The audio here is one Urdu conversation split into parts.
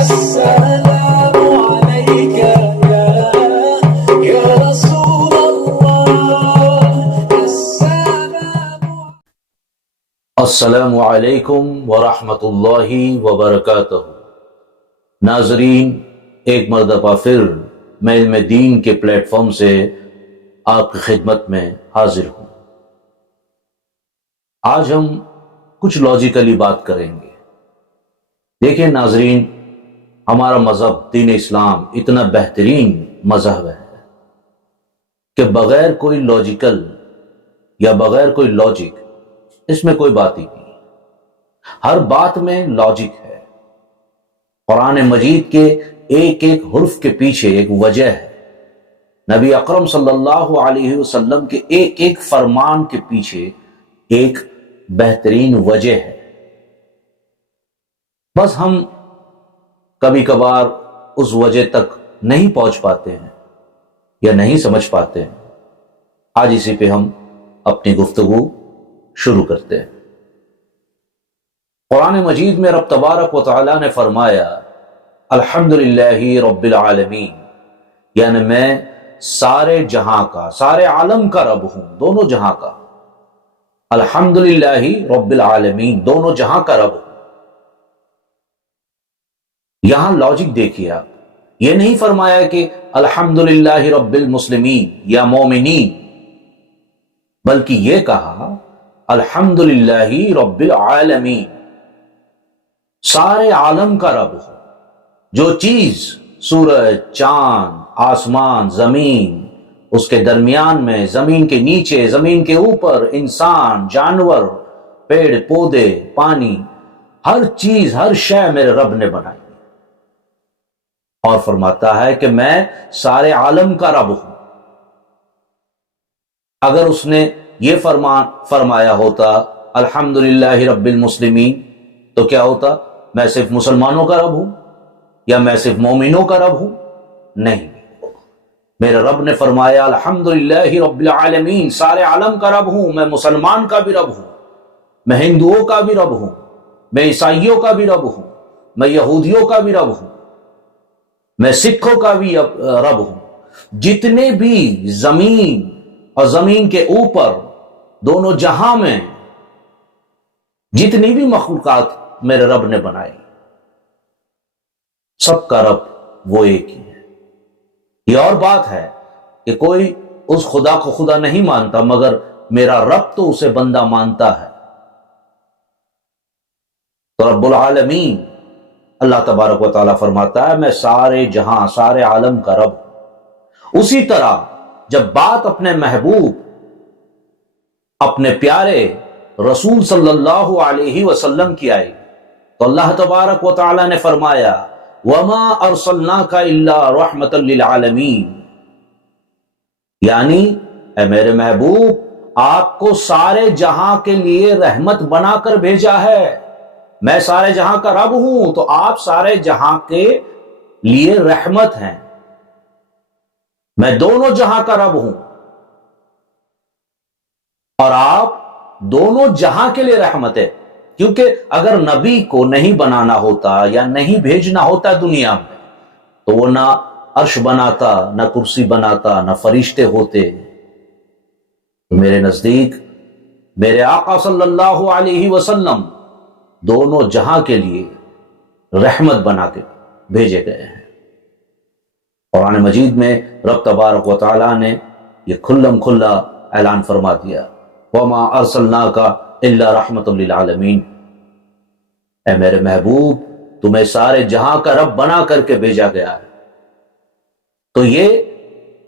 السلام عليك يا رسول الله السلام علیکم ورحمۃ اللہ وبرکاتہ۔ ناظرین، ایک مرتبہ پھر میں علم دین کے پلیٹ فارم سے آپ کی خدمت میں حاضر ہوں۔ آج ہم کچھ لاجیکلی بات کریں گے۔ دیکھیں ناظرین، ہمارا مذہب دین اسلام اتنا بہترین مذہب ہے کہ بغیر کوئی لاجیکل یا بغیر کوئی لاجک اس میں کوئی بات ہی نہیں۔ ہر بات میں لاجک ہے۔ قرآن مجید کے ایک ایک حرف کے پیچھے ایک وجہ ہے۔ نبی اکرم صلی اللہ علیہ وسلم کے ایک ایک فرمان کے پیچھے ایک بہترین وجہ ہے۔ بس ہم کبھی کبھار اس وجہ تک نہیں پہنچ پاتے ہیں یا نہیں سمجھ پاتے ہیں۔ آج اسی پہ ہم اپنی گفتگو شروع کرتے ہیں۔ قرآن مجید میں رب تبارک و تعالی نے فرمایا الحمدللہ رب العالمین، یعنی میں سارے جہاں کا، سارے عالم کا رب ہوں، دونوں جہاں کا۔ الحمدللہ رب العالمین، دونوں جہاں کا رب ہوں۔ یہاں لاجک دیکھیے آپ، یہ نہیں فرمایا کہ الحمدللہ رب المسلمین یا مومنین، بلکہ یہ کہا الحمدللہ رب العالمین، سارے عالم کا رب ہو۔ جو چیز سورج، چاند، آسمان، زمین، اس کے درمیان میں، زمین کے نیچے، زمین کے اوپر، انسان، جانور، پیڑ پودے، پانی، ہر چیز، ہر شے میرے رب نے بنائی، اور فرماتا ہے کہ میں سارے عالم کا رب ہوں۔ اگر اس نے یہ فرمایا ہوتا الحمدللہ رب المسلمین تو کیا ہوتا؟ میں صرف مسلمانوں کا رب ہوں یا میں صرف مومنوں کا رب ہوں؟ نہیں، میرے رب نے فرمایا الحمدللہ رب العالمین، سارے عالم کا رب ہوں۔ میں مسلمان کا بھی رب ہوں، میں ہندوؤں کا بھی رب ہوں، میں عیسائیوں کا بھی رب ہوں، میں یہودیوں کا بھی رب ہوں، میں سکھوں کا بھی رب ہوں۔ جتنے بھی زمین اور زمین کے اوپر، دونوں جہاں میں جتنی بھی مخلوقات میرے رب نے بنائی، سب کا رب وہ ایک ہی ہے۔ یہ اور بات ہے کہ کوئی اس خدا کو خدا نہیں مانتا، مگر میرا رب تو اسے بندہ مانتا ہے۔ تو رب العالمین اللہ تبارک و تعالیٰ فرماتا ہے میں سارے جہاں، سارے عالم کا رب ہوں۔ اسی طرح جب بات اپنے محبوب، اپنے پیارے رسول صلی اللہ علیہ وسلم کی آئی تو اللہ تبارک و تعالیٰ نے فرمایا وَمَا أَرْسَلْنَاكَ إِلَّا رَحْمَةً لِّلْعَالَمِينَ، یعنی اے میرے محبوب، آپ کو سارے جہاں کے لیے رحمت بنا کر بھیجا ہے۔ میں سارے جہاں کا رب ہوں تو آپ سارے جہاں کے لیے رحمت ہیں۔ میں دونوں جہاں کا رب ہوں اور آپ دونوں جہاں کے لیے رحمت ہے، کیونکہ اگر نبی کو نہیں بنانا ہوتا یا نہیں بھیجنا ہوتا دنیا میں تو وہ نہ عرش بناتا، نہ کرسی بناتا، نہ فرشتے ہوتے۔ میرے نزدیک میرے آقا صلی اللہ علیہ وسلم دونوں جہاں کے لیے رحمت بنا کے بھیجے گئے ہیں۔ قرآن مجید میں رب تبارک و تعالیٰ نے یہ کھلم کھلا اعلان فرما دیا وَمَا أَرْسَلْنَاكَ إِلَّا رَحْمَةً لِّلْعَالَمِينَ، اے میرے محبوب، تمہیں سارے جہاں کا رب بنا کر کے بھیجا گیا ہے۔ تو یہ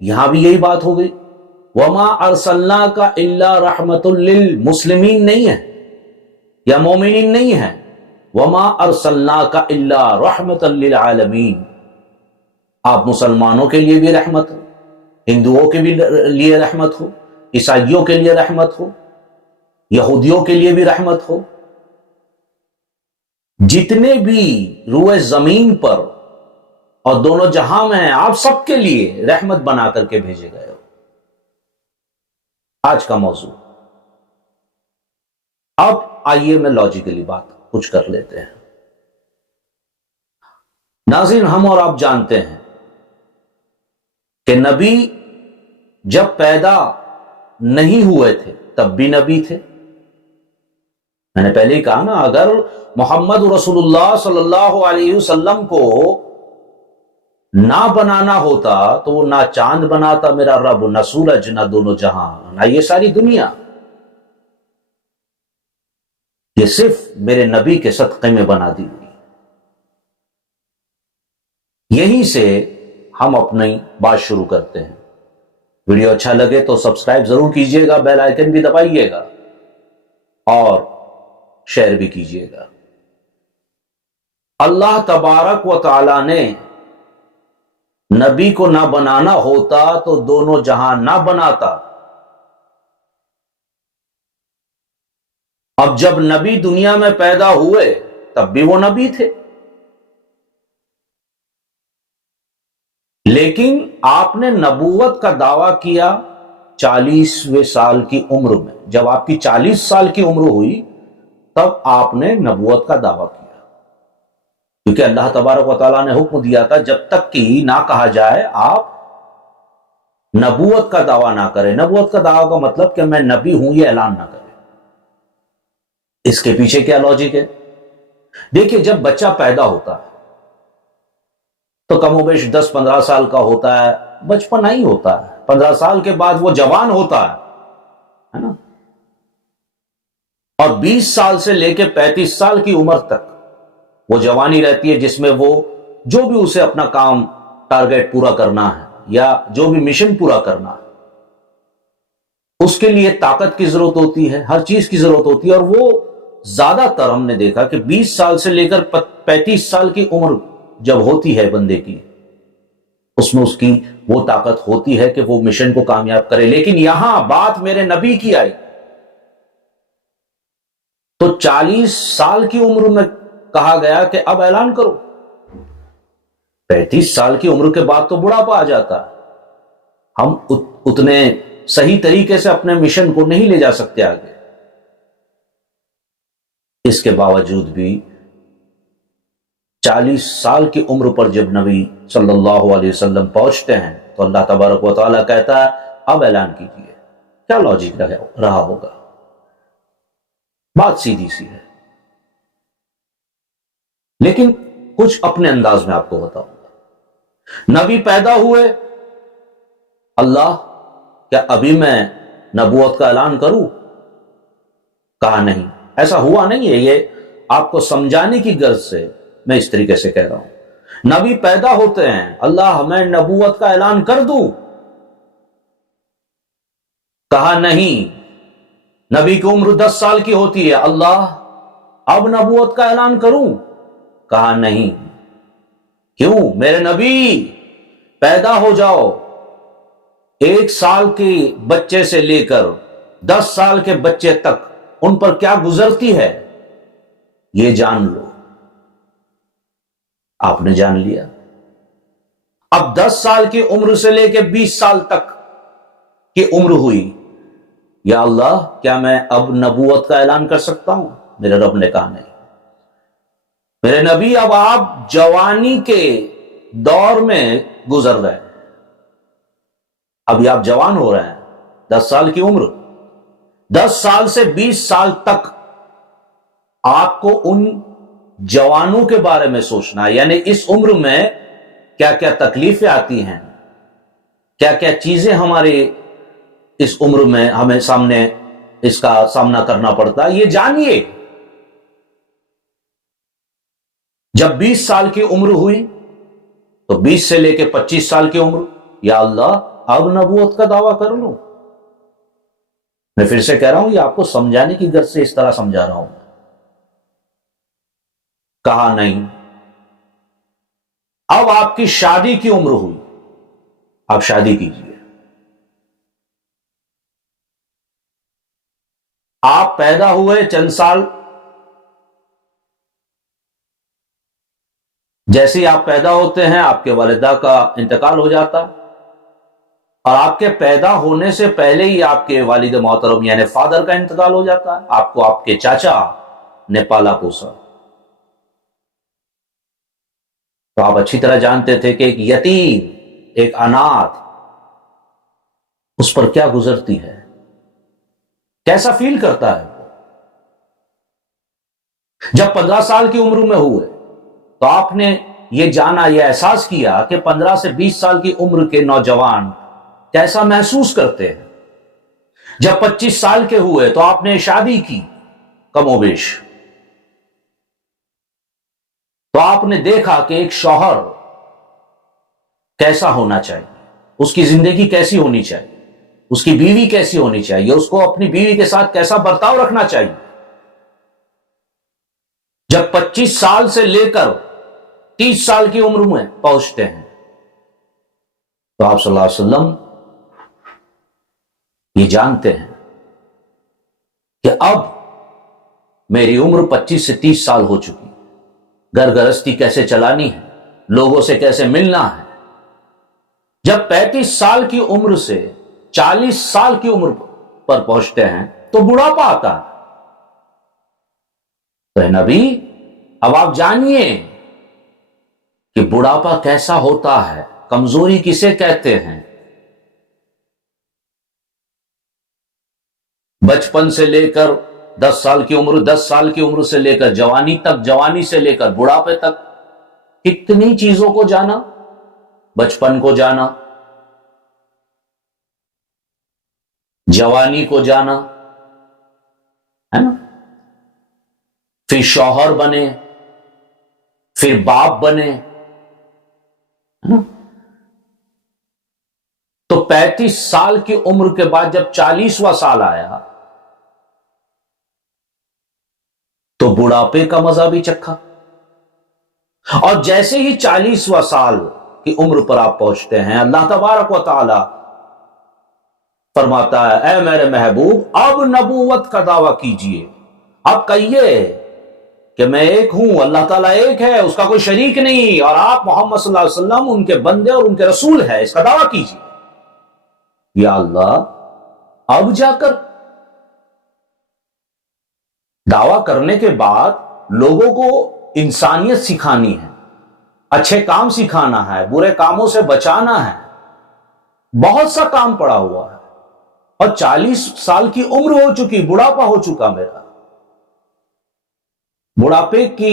یہاں بھی یہی بات ہو گئی، وَمَا أَرْسَلْنَاكَ إِلَّا رَحْمَةً لِّلْمُسْلِمِينَ نہیں ہے یا مومنین نہیں ہے، وَمَا أَرْسَلْنَاكَ إِلَّا رَحْمَةً لِّلْعَالَمِينَ، آپ مسلمانوں کے لیے بھی رحمت ہو، ہندوؤں کے بھی لیے رحمت ہو، عیسائیوں کے لیے رحمت ہو، یہودیوں کے لیے بھی رحمت ہو، جتنے بھی روئے زمین پر اور دونوں جہاں میں ہیں آپ سب کے لیے رحمت بنا کر کے بھیجے گئے ہو۔ آج کا موضوع، اب آئیے میں لاجیکلی بات کچھ کر لیتے ہیں۔ ناظرین، ہم اور آپ جانتے ہیں کہ نبی جب پیدا نہیں ہوئے تھے تب بھی نبی تھے. میں نے پہلے ہی کہا نا، اگر محمد رسول اللہ صلی اللہ علیہ وسلم کو نہ بنانا ہوتا تو وہ نہ چاند بناتا میرا رب، نہ سورج، نہ دونوں جہاں، نہ یہ ساری دنیا. یہ صرف میرے نبی کے صدقے میں بنا دی ہوئی. یہیں سے ہم اپنی بات شروع کرتے ہیں. ویڈیو اچھا لگے تو سبسکرائب ضرور کیجئے گا، بیل آئیکن بھی دبائیے گا اور شیئر بھی کیجئے گا. اللہ تبارک و تعالی نے نبی کو نہ بنانا ہوتا تو دونوں جہاں نہ بناتا. اب جب نبی دنیا میں پیدا ہوئے تب بھی وہ نبی تھے، لیکن آپ نے نبوت کا دعویٰ کیا 40ویں سال کی عمر میں. جب آپ کی 40 سال کی عمر ہوئی تب آپ نے نبوت کا دعویٰ کیا، کیونکہ اللہ تبارک و تعالیٰ نے حکم دیا تھا جب تک کہ نہ کہا جائے آپ نبوت کا دعویٰ نہ کریں. نبوت کا دعویٰ کا مطلب کہ میں نبی ہوں یہ اعلان نہ کریں. اس کے پیچھے کیا لاجک ہے؟ دیکھیے، جب بچہ پیدا ہوتا ہے تو کم و بیش 10-15 سال کا ہوتا ہے، بچپنا ہی ہوتا ہے. 15 سال کے بعد وہ جوان ہوتا ہے نا، اور 20 سال سے لے کے 35 سال کی عمر تک وہ جوانی رہتی ہے، جس میں وہ جو بھی اسے اپنا کام ٹارگیٹ پورا کرنا ہے یا جو بھی مشن پورا کرنا ہے اس کے لیے طاقت کی ضرورت ہوتی ہے، ہر چیز کی ضرورت ہوتی ہے. اور وہ زیادہ تر ہم نے دیکھا کہ 20 سال سے لے کر 35 سال کی عمر جب ہوتی ہے بندے کی، اس میں اس کی وہ طاقت ہوتی ہے کہ وہ مشن کو کامیاب کرے. لیکن یہاں بات میرے نبی کی آئی تو 40 سال کی عمر میں کہا گیا کہ اب اعلان کرو. 35 سال کی عمر کے بعد تو بڑھاپا آ جاتا ہے، ہم اتنے صحیح طریقے سے اپنے مشن کو نہیں لے جا سکتے آگے. اس کے باوجود بھی 40 سال کی عمر پر جب نبی صلی اللہ علیہ وسلم پہنچتے ہیں تو اللہ تبارک و تعالیٰ کہتا ہے اب اعلان کیجئے. کیا لاجک رہا ہوگا؟ بات سیدھی سی ہے، لیکن کچھ اپنے انداز میں آپ کو بتاؤں گا. نبی پیدا ہوئے، اللہ کیا ابھی میں نبوت کا اعلان کروں؟ کہا نہیں. ایسا ہوا نہیں ہے. یہ آپ کو سمجھانے کی غرض سے میں اس طریقے سے کہہ رہا ہوں. نبی پیدا ہوتے ہیں، اللہ میں نبوت کا اعلان کر دوں؟ کہا نہیں. نبی کی عمر 10 سال کی ہوتی ہے، اللہ اب نبوت کا اعلان کروں؟ کہا نہیں. کیوں؟ میرے نبی پیدا ہو جاؤ، 1 سال کے بچے سے لے کر 10 سال کے بچے تک ان پر کیا گزرتی ہے یہ جان لو. آپ نے جان لیا. اب 10 سال کی عمر سے لے کے 20 سال تک کی عمر ہوئی، یا اللہ کیا میں اب نبوت کا اعلان کر سکتا ہوں؟ میرے رب نے کہا نہیں. میرے نبی اب آپ جوانی کے دور میں گزر رہے ہیں، ابھی آپ جوان ہو رہے ہیں، 10 سال کی عمر. 10 سال سے 20 سال تک آپ کو ان جوانوں کے بارے میں سوچنا ہے. یعنی اس عمر میں کیا کیا تکلیفیں آتی ہیں، کیا کیا چیزیں ہمارے اس عمر میں ہمیں سامنے اس کا سامنا کرنا پڑتا ہے، یہ جانیے. جب 20 سال کی عمر ہوئی تو 20 سے لے کے 25 سال کی عمر، یا اللہ اب نبوت کا دعویٰ کر لوں؟ میں پھر سے کہہ رہا ہوں، یہ آپ کو سمجھانے کی غرض سے اس طرح سمجھا رہا ہوں. کہا نہیں. اب آپ کی شادی کی عمر ہوئی، آپ شادی کیجیے. آپ پیدا ہوئے چند سال، جیسے ہی آپ پیدا ہوتے ہیں آپ کے والدہ کا انتقال ہو جاتا، اور آپ کے پیدا ہونے سے پہلے ہی آپ کے والد محترم یعنی فادر کا انتقال ہو جاتا ہے. آپ کو آپ کے چاچا نے پالا پوسا. تو آپ اچھی طرح جانتے تھے کہ ایک یتیم، ایک اناتھ، اس پر کیا گزرتی ہے، کیسا فیل کرتا ہے وہ۔ جب 15 سال کی عمر میں ہوئے تو آپ نے یہ جانا، یہ احساس کیا کہ 15 سے 20 سال کی عمر کے نوجوان کیسا محسوس کرتے ہیں۔ جب 25 سال کے ہوئے تو آپ نے شادی کی کم و بیش، تو آپ نے دیکھا کہ ایک شوہر کیسا ہونا چاہیے، اس کی زندگی کیسی ہونی چاہیے، اس کی بیوی کیسی ہونی چاہیے، اس کو اپنی بیوی کے ساتھ کیسا برتاؤ رکھنا چاہیے۔ جب 25 سال سے لے کر 30 سال کی عمر میں پہنچتے ہیں تو آپ صلی اللہ علیہ وسلم یہ جانتے ہیں کہ اب میری عمر 25 سے 30 سال ہو چکی، گھر گرہستی کیسے چلانی ہے، لوگوں سے کیسے ملنا ہے۔ جب 35 سال کی عمر سے 40 سال کی عمر پر پہنچتے ہیں تو بڑھاپا آتا ہے۔ تو نبی اب آپ جانیے کہ بڑھاپا کیسا ہوتا ہے، کمزوری کسے کہتے ہیں۔ بچپن سے لے کر 10 سال کی عمر، 10 سال کی عمر سے لے کر جوانی تک، جوانی سے لے کر بڑھاپے تک کتنی چیزوں کو جانا، بچپن کو جانا، جوانی کو جانا، ہے نا، پھر شوہر بنے، پھر باپ بنے، ہے نا۔ تو 35 سال کی عمر کے بعد جب 40واں سال آیا تو بڑھاپے کا مزہ بھی چکھا، اور جیسے ہی 40واں سال کی عمر پر آپ پہنچتے ہیں، اللہ تبارک و تعالی فرماتا ہے اے میرے محبوب اب نبوت کا دعویٰ کیجئے، اب کہیے کہ میں ایک ہوں، اللہ تعالیٰ ایک ہے، اس کا کوئی شریک نہیں، اور آپ محمد صلی اللہ علیہ وسلم ان کے بندے اور ان کے رسول ہیں، اس کا دعویٰ کیجئے۔ یا اللہ، اب جا کر دعویٰ کرنے کے بعد لوگوں کو انسانیت سکھانی ہے، اچھے کام سکھانا ہے، برے کاموں سے بچانا ہے، بہت سا کام پڑا ہوا ہے، اور 40 سال کی عمر ہو چکی، بڑھاپا ہو چکا میرا، بڑھاپے کی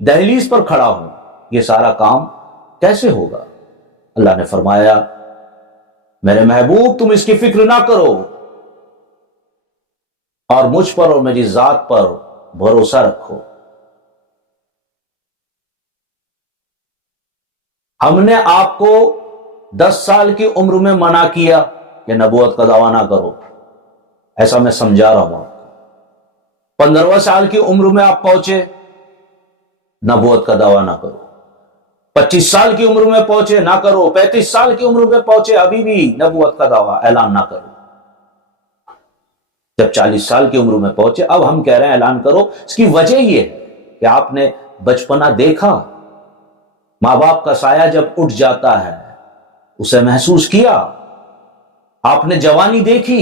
دہلیز پر کھڑا ہوں، یہ سارا کام کیسے ہوگا؟ اللہ نے فرمایا میرے محبوب تم اس کی فکر نہ کرو، اور مجھ پر اور میری ذات پر بھروسہ رکھو۔ ہم نے آپ کو 10 سال کی عمر میں منع کیا کہ نبوت کا دعویٰ نہ کرو، ایسا میں سمجھا رہا ہوں آپ کو۔ 15 سال کی عمر میں آپ پہنچے، نبوت کا دعویٰ نہ کرو۔ 25 سال کی عمر میں پہنچے، نہ کرو۔ 35 سال کی عمر میں پہنچے، ابھی بھی نبوت کا دعویٰ اعلان نہ کرو۔ جب 40 سال کی عمر میں پہنچے، اب ہم کہہ رہے ہیں اعلان کرو۔ اس کی وجہ یہ ہے کہ آپ نے بچپنا دیکھا، ماں باپ کا سایہ جب اٹھ جاتا ہے اسے محسوس کیا، آپ نے جوانی دیکھی،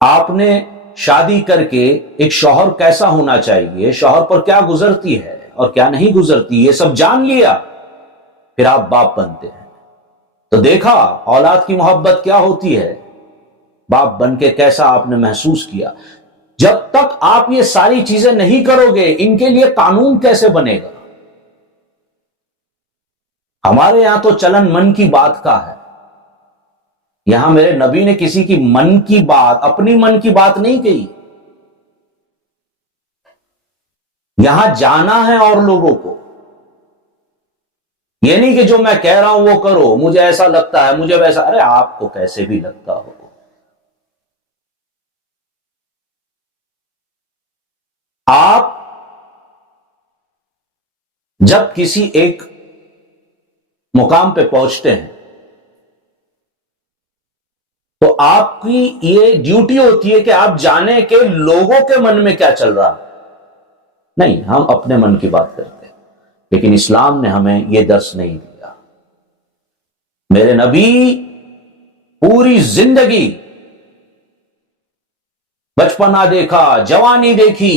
آپ نے شادی کر کے ایک شوہر کیسا ہونا چاہیے، شوہر پر کیا گزرتی ہے اور کیا نہیں گزرتی، یہ سب جان لیا، پھر آپ باپ بنتے ہیں تو دیکھا اولاد کی محبت کیا ہوتی ہے، باپ بن کے کیسا آپ نے محسوس کیا۔ جب تک آپ یہ ساری چیزیں نہیں کرو گے، ان کے لیے قانون کیسے بنے گا؟ ہمارے یہاں تو چلن من کی بات کا ہے، یہاں میرے نبی نے کسی کی من کی بات، اپنی من کی بات نہیں کہی، یہاں جانا ہے اور لوگوں کو، یہ نہیں کہ جو میں کہہ رہا ہوں وہ کرو، مجھے ایسا لگتا ہے، مجھے ویسا، ارے آپ کو کیسے بھی لگتا ہو۔ آپ جب کسی ایک مقام پہ پہنچتے ہیں تو آپ کی یہ ڈیوٹی ہوتی ہے کہ آپ جانیں کہ لوگوں کے من میں کیا چل رہا ہے، نہیں ہم اپنے من کی بات کرتے ہیں، لیکن اسلام نے ہمیں یہ درس نہیں دیا۔ میرے نبی پوری زندگی بچپنا دیکھا، جوانی دیکھی،